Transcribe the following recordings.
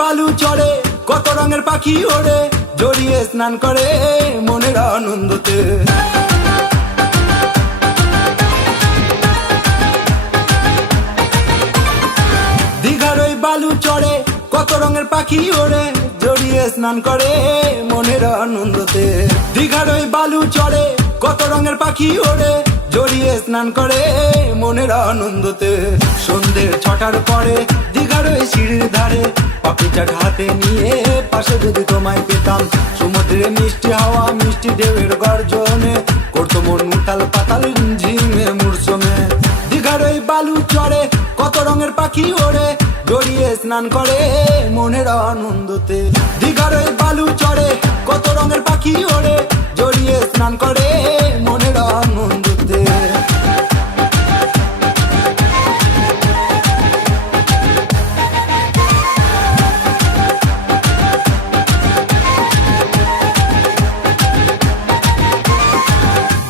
বালু চড়ে কত রঙের পাখি ওড়ে, জড়িয়ে স্নান করে মনের আনন্দতে। দীঘার ওই বালু চড়ে কত রঙের পাখি ওড়ে, জড়িয়ে স্নান করে মনের আনন্দতে। দীঘার ওই বালু চড়ে কত রঙের পাখি ওড়ে, জড়িয়ে স্নান করে মনের আনন্দতে। সন্ধ্যে 6টার পরে দীঘার ওই সিঁড়ির ধারে পাপড়ি চাট হাতে নিয়ে পাশে যদি তোমায় পেতাম, সমুদ্রে মিষ্টি হাওয়া মিষ্টি ঢেউয়ের গর্জনে করতো মন উথাল পাতাল ঝিমে মূর্ছনে। দীঘার ওই বালু চড়ে কত রঙের পাখি ওড়ে, জড়িয়ে স্নান করে মনের আনন্দতে। দীঘার ওই বালু চড়ে কত রঙের পাখি ওড়ে, জড়িয়ে স্নান করে মনের আনন্দতে।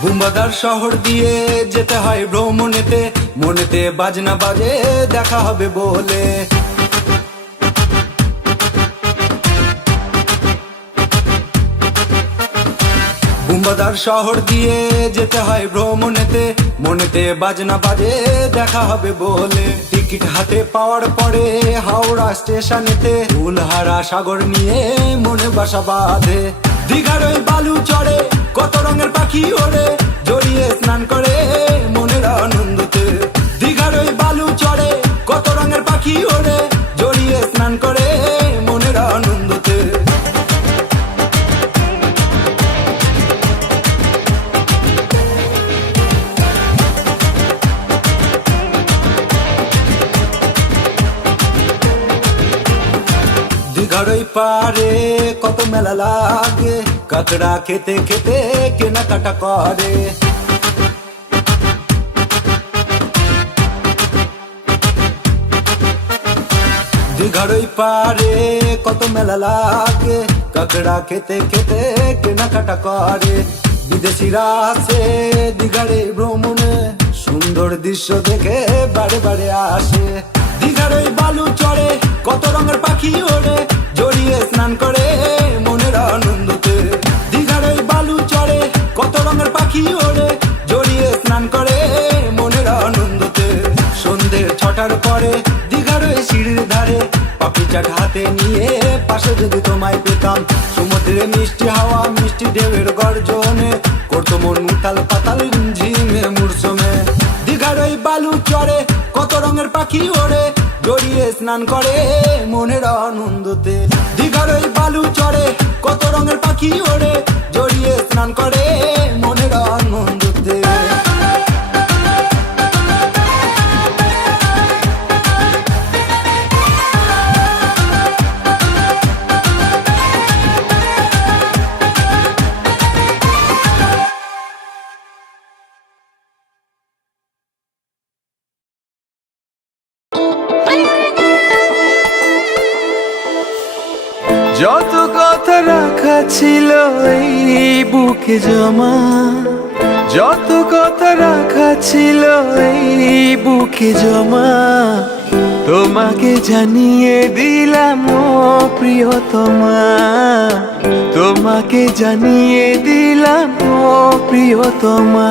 বুম্বাদার শহর দিয়ে যেতে হয় ভ্রমণেতে, মনেতে বাজনা বাজে দেখা হবে বলে। বুম্বাদার শহর দিয়ে যেতে হয় ভ্রমণেতে, মনেতে বাজনা বাজে দেখা হবে বলে। টিকিট হাতে পাওয়ার পরে হাওড়া স্টেশনেতে ফুলহারা সাগর নিয়ে মনে বাসা বাঁধে। দীঘার ওই বালু চড়ে কত রঙের পাখি ওড়ে, জড়িয়ে স্নান করে মনের আনন্দতে। দীঘার ওই বালু চড়ে কত রঙের পাখি ওড়ে, জড়িয়ে স্নান করে মনের আনন্দতে। দীঘার ওই পারে কত মেলা লাগে, কাঁকড়া খেতে খেতে কেনাকাটা করে। দীঘার ওই পারে কত মেলা লাগে, কাঁকড়া খেতে খেতে কেনাকাটা করে। বিদেশিরা আসে দীঘার এই ভ্রমণে, সুন্দর দৃশ্য দেখে বারে বারে আসে। দীঘার ওই বালু চড়ে কত রঙের পাখি ওড়ে, জড়িয়ে স্নান করে মনের আনন্দতে। দীঘার ওই বালু চড়ে কত রঙের পাখি ওড়ে, জড়িয়ে স্নান করে মনের আনন্দতে। সন্ধ্যে 6টার পরে দীঘার ওই সিঁড়ির ধারে পাপড়ি চাট হাতে নিয়ে পাশে যদি তোমায় পেতাম, সমুদ্রে মিষ্টি হাওয়া মিষ্টি ঢেউয়ের গর্জনে করতো মন উথাল পাতাল ঝিমে মূর্ছনে। দীঘার ওই বালু চড়ে কত রঙের পাখি ওড়ে, জড়িয়ে স্নান করে মনের আনন্দতে। দীঘার ওই বালু চড়ে কত রঙের পাখি ওড়ে, জড়িয়ে স্নান করে মনের আনন্দতে। যত কথা রাখা ছিল এই বুকে জমা, যত কথা রাখা ছিল এই বুকে জমা, তোমাকে জানিয়ে দিলাম ও প্রিয়তমা, তোমাকে জানিয়ে দিলাম ও প্রিয়তমা।